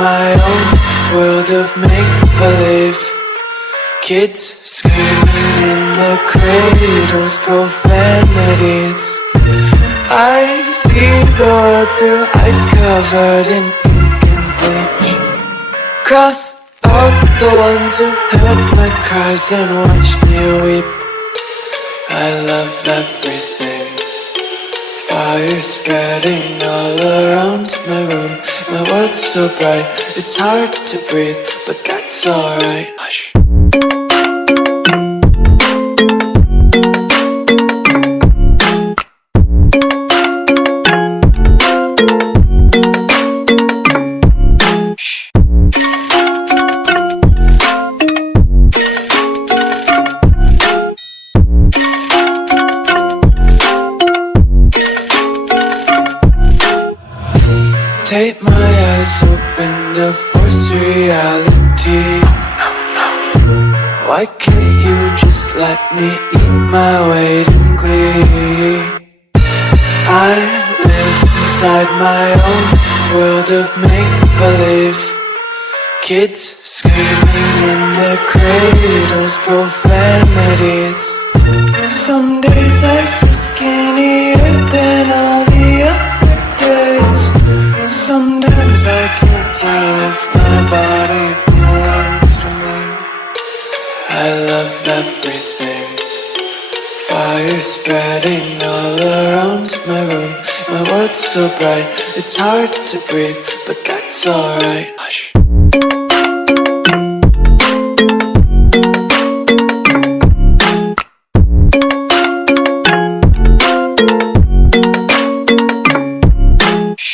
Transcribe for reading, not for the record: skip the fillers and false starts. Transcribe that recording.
my own world of make-believe. Kids screaming in the cradles, profanities. I see the world through eyes covered in ink and bleach. Cross out the ones who heard my cries and watched me weep. I love everything. Fire spreading all around my room. My world's so bright, it's hard to breathe, but that's alright. Hush. Tape my eyes open to force reality. Why can't you just let me eat my weight in glee? I live inside my own world of make-believe. Kids screaming in their cradles, profanities. Some days I feel skinnier than all the other days. Sometimes I can't tell if my body belongs to me. I love everything. Fire spreading all around my room. My world's so bright, it's hard to breathe, but that's alright. Hush.